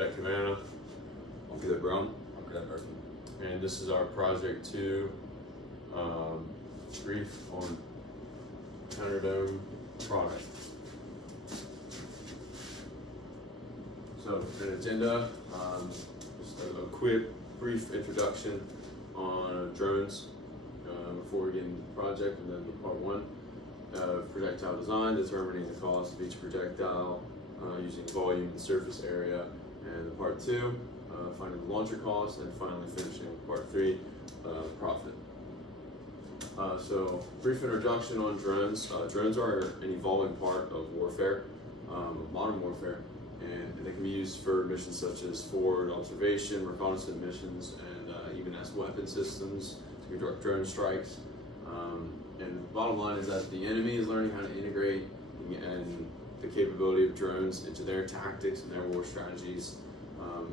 Cadet Cabana, I'm Cadet Brown. I'm Cadet Murphy. and this is our Project 2 brief on Counter-Dome product. So, an agenda, just a quick, brief introduction on drones before we get into the project, and then part 1. Projectile design, determining the cost of each projectile using volume and surface area, and part 2, finding the launcher cost, and finally finishing with part 3, profit. So, brief introduction on drones. Drones are an evolving part of warfare, of modern warfare, and they can be used for missions such as forward observation, reconnaissance missions, and even as weapon systems to conduct drone strikes. And the bottom line is that the enemy is learning how to integrate and the capability of drones into their tactics and their war strategies.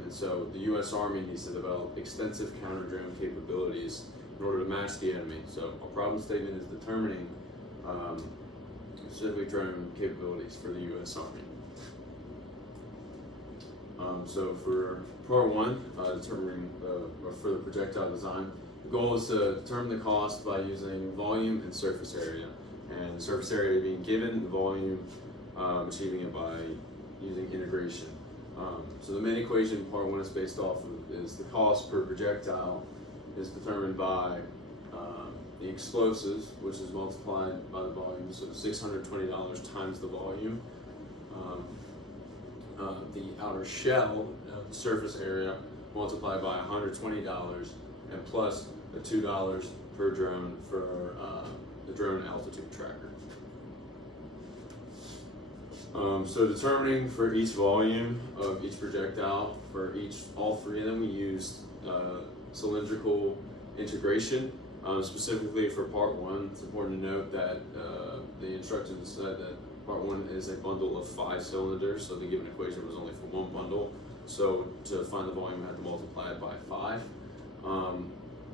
And so the U.S. Army needs to develop extensive counter-drone capabilities in order to match the enemy. So a problem statement is determining specifically drone capabilities for the U.S. Army. So for part 1, determining for the projectile design, the goal is to determine the cost by using volume and surface area, and the surface area being given, the volume achieving it by using integration. So the main equation part 1 is based off of is the cost per projectile is determined by the explosives, which is multiplied by the volume, so $620 times the volume. The outer shell, surface area, multiplied by $120, and plus the $2 per drone for the drone altitude tracker. So determining for each volume of each projectile, for all 3 of them, we used cylindrical integration. Specifically for part 1, it's important to note that the instructions said that part 1 is a bundle of 5 cylinders, so the given equation was only for 1 bundle. So to find the volume, I had to multiply it by 5.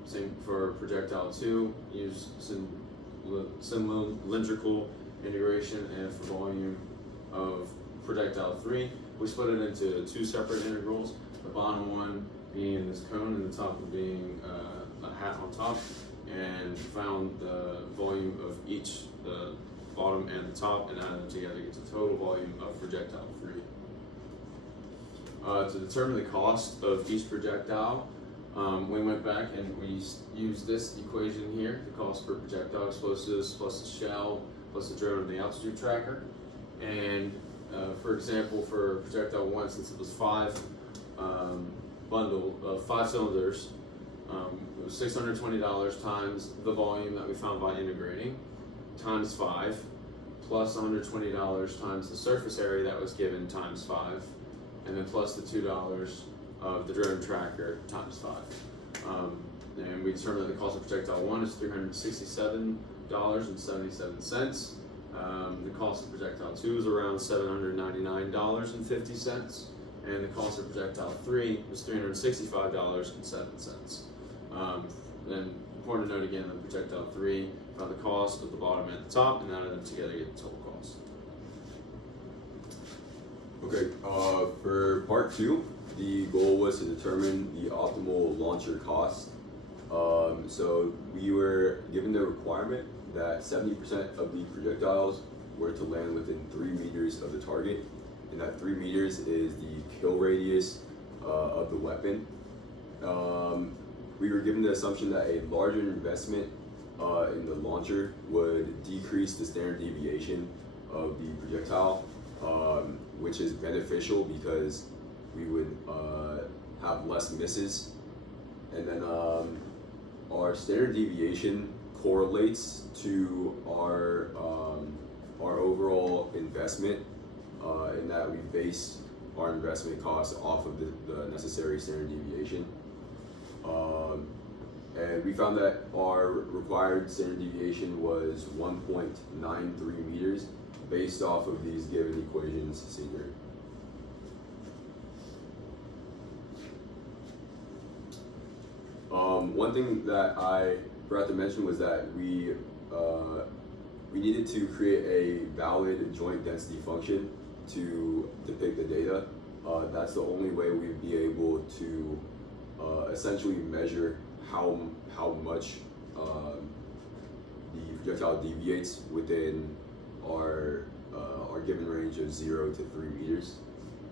Same for projectile 2, use cylindrical integration, and for volume of projectile 3, we split it into 2 separate integrals. The bottom one being this cone, and the top one being a hat on top, and found the volume of each, the bottom and the top, and added them together to get the total volume of projectile 3. To determine the cost of each projectile, we went back and we used this equation here, the cost per projectile, explosives plus the shell plus the drone and the altitude tracker. And for example, for projectile 1, since it was 5 cylinders, it was $620 times the volume that we found by integrating, times 5, plus $120 times the surface area that was given, times 5, and then plus the $2 of the drone tracker, times 5. And we determined that the cost of projectile 1 is $367.77. The cost of projectile 2 is around $799.50, and the cost of projectile 3 was $365.07. Then important to note again that projectile 3 found the cost of the bottom and the top, and added them together to get the total cost. Okay, for part 2, the goal was to determine the optimal launcher cost. So we were given the requirement that 70% of the projectiles were to land within 3 meters of the target, and that 3 meters is the kill radius of the weapon. We were given the assumption that a larger investment in the launcher would decrease the standard deviation of the projectile, which is beneficial because we would have less misses. And then our standard deviation correlates to our overall investment, in that we base our investment costs off of the necessary standard deviation. And we found that our required standard deviation was 1.93 meters based off of these given equations seen here. One thing that I forgot to mention was that we needed to create a valid joint density function to depict the data. that's the only way we'd be able to essentially measure how much the projectile deviates within our given range of 0 to 3 meters.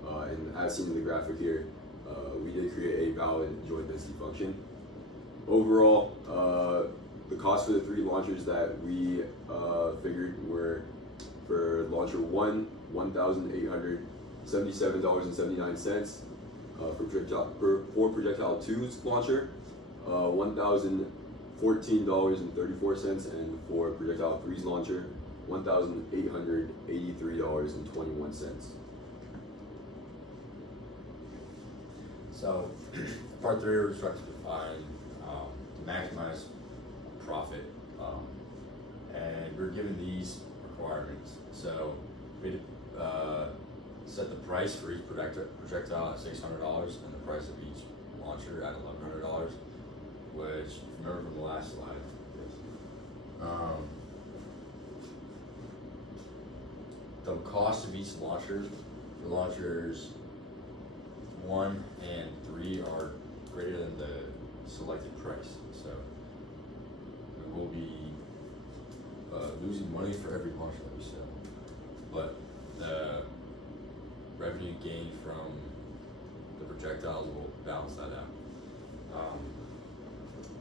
And as seen in the graphic here, we did create a valid joint density function. Overall, the cost for the 3 launchers that we figured were for launcher 1, $1,877.79. For projectile 2's launcher, $1,014.34, and for projectile 3's launcher, $1,883.21. So, part 3, we're trying to define to maximize profit, and we're given these requirements. So, we set the price for each projectile at $600 and the price of each launcher at $1,100, which, if you remember from the last slide, the cost of each launcher, the launchers 1 and 3 are greater than the selected price. So we will be losing money for every launcher that we sell, but the revenue gained from the projectiles will balance that out.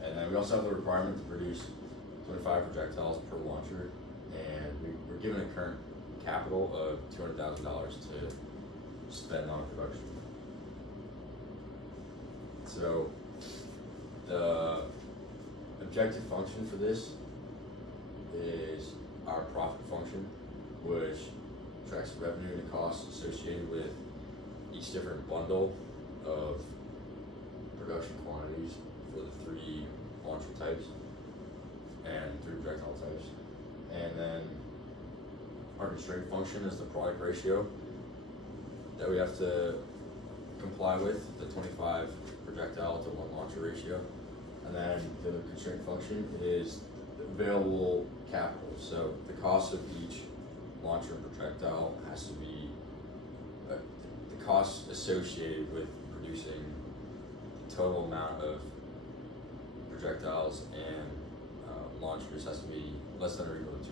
And then we also have the requirement to produce 25 projectiles per launcher, and we're given a current capital of $200,000 to spend on production. So the objective function for this is our profit function, which tracks revenue and costs associated with each different bundle of production quantities for the 3 launcher types and 3 projectile types. And then our constraint function is the product ratio that we have to comply with, the 25 projectile to 1 launcher ratio. And then the other constraint function is available capital. So the cost of each launcher projectile has to be the cost associated with producing the total amount of projectiles and launchers has to be less than or equal to $200,000.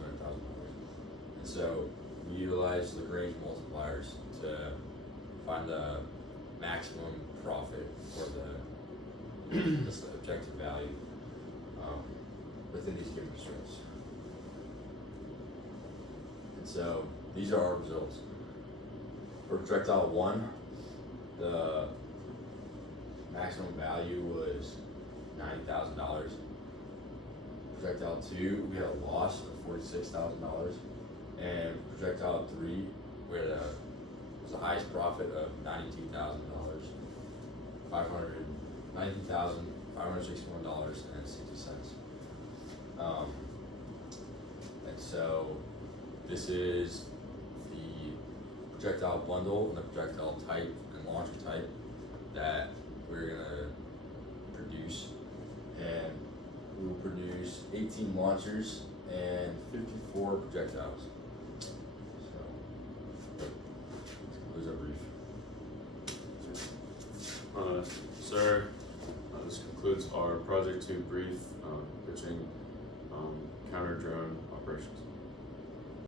And so we utilize Lagrange multipliers to find the maximum profit for the objective value within these given constraints. And so these are our results. For projectile 1, the maximum value was $90,000. Projectile 2, we had a loss of $46,000. And projectile 3, we had was the highest profit of $92,561.60. And so this is the projectile bundle and the projectile type and launcher type that we're gonna produce, and we will produce 18 launchers and 54 projectiles. So this concludes our brief. Sir, this concludes our Project 2 brief pitching counter drone operations.